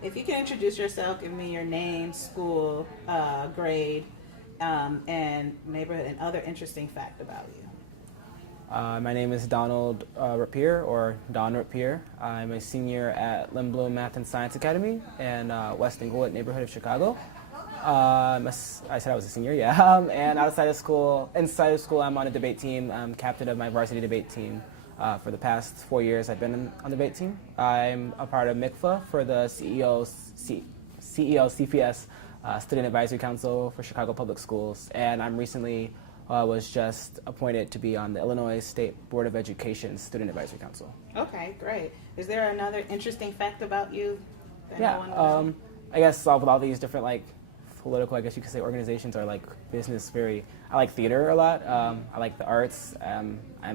If you can introduce yourself, give me your name, school, grade, and neighborhood, and other interesting fact about you. My name is Donald Rapier, or Don Rapier. I'm a senior at Lindblom Math Science Academy in West Englewood neighborhood of Chicago. I said I was a senior, yeah. And inside of school, I'm on a debate team. I'm captain of my varsity debate team. For the past 4 years, I've been on the debate team. I'm a part of MICFA for the CEO CPS Student Advisory Council for Chicago Public Schools, and I'm recently was just appointed to be on the Illinois State Board of Education Student Advisory Council. Okay, great. Is there another interesting fact about you that Yeah, no one will know? I guess with all these different political, I guess you could say, organizations are business. I like theater a lot. I like the arts. I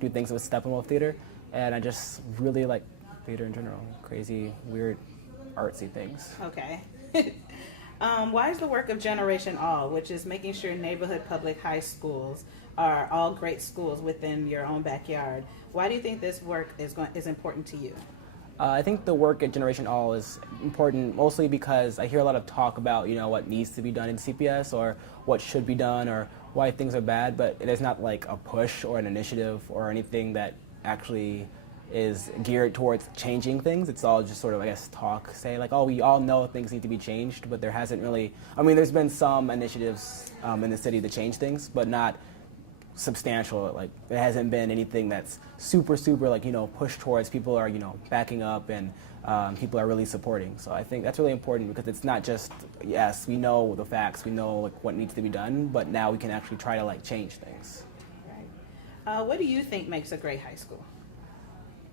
do things with Steppenwolf Theater, and I just really like theater in general. Crazy, weird, artsy things. Okay. Why is the work of Generation All, which is making sure neighborhood public high schools are all great schools within your own backyard, why do you think this work is important to you? I think the work at Generation All is important mostly because I hear a lot of talk about what needs to be done in CPS or what should be done or why things are bad, but it is not like a push or an initiative or anything that actually is geared towards changing things. It's all just sort of, I guess, talk, say oh, we all know things need to be changed, but there hasn't really, there's been some initiatives in the city to change things, but not substantial. There hasn't been anything that's super pushed towards. People are backing up, and people are really supporting. So I think that's really important because it's not just, yes, we know the facts, we know what needs to be done, but now we can actually try to change things. Right. What do you think makes a great high school?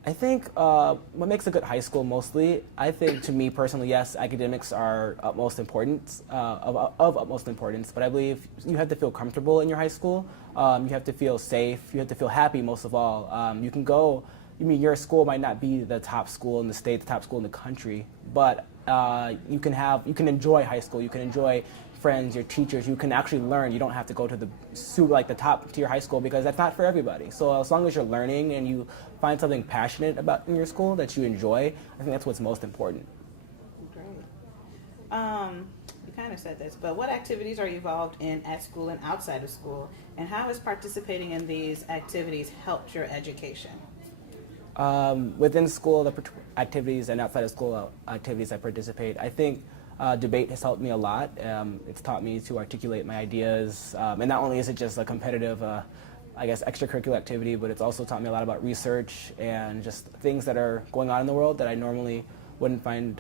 I think what makes a good high school mostly, I think to me personally, yes, academics are utmost importance, of utmost importance, but I believe you have to feel comfortable in your high school. You have to feel safe. You have to feel happy most of all. You can go, your school might not be the top school in the state, the top school in the country, but you can enjoy high school. You can enjoy friends, your teachers. You can actually learn. You don't have to go to the top tier high school because that's not for everybody. So as long as you're learning and you find something passionate about in your school that you enjoy, I think that's what's most important. Great. You kind of said this, but what activities are you involved in at school and outside of school, and how has participating in these activities helped your education? Within school, the activities and outside of school activities I participate, I think debate has helped me a lot. It's taught me to articulate my ideas, and not only is it just a competitive, I guess, extracurricular activity, but it's also taught me a lot about research and just things that are going on in the world that I normally wouldn't find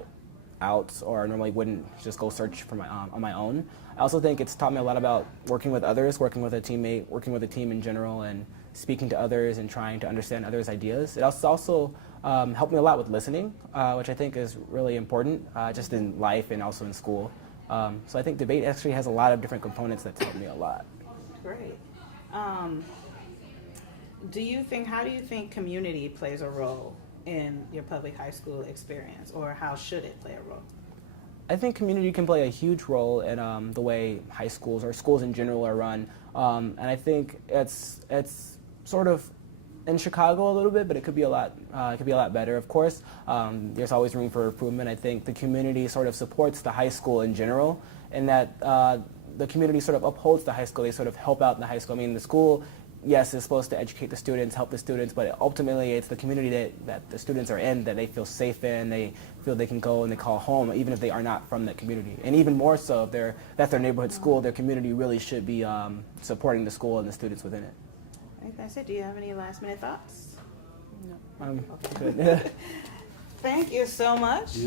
out or normally wouldn't just go search for on my own. I also think it's taught me a lot about working with others, working with a teammate, working with a team in general, and speaking to others and trying to understand others' ideas. It also helped me a lot with listening, which I think is really important, just in life and also in school. So I think debate actually has a lot of different components that's helped me a lot. Great. How do you think community plays a role in your public high school experience, or how should it play a role? I think community can play a huge role in the way high schools or schools in general are run, and I think it's sort of in Chicago a little bit, but it could be a lot better. Of course, there's always room for improvement. I think the community sort of supports the high school in general, and that the community sort of upholds the high school. They sort of help out in the high school. The school, yes, is supposed to educate the students, help the students, but ultimately it's the community that the students are in that they feel safe in, they feel they can go and they call home, even if they are not from that community. And even more so, if that's their neighborhood school, their community really should be supporting the school and the students within it. I think that's it. Do you have any last minute thoughts? No. Okay. Good. Thank you so much.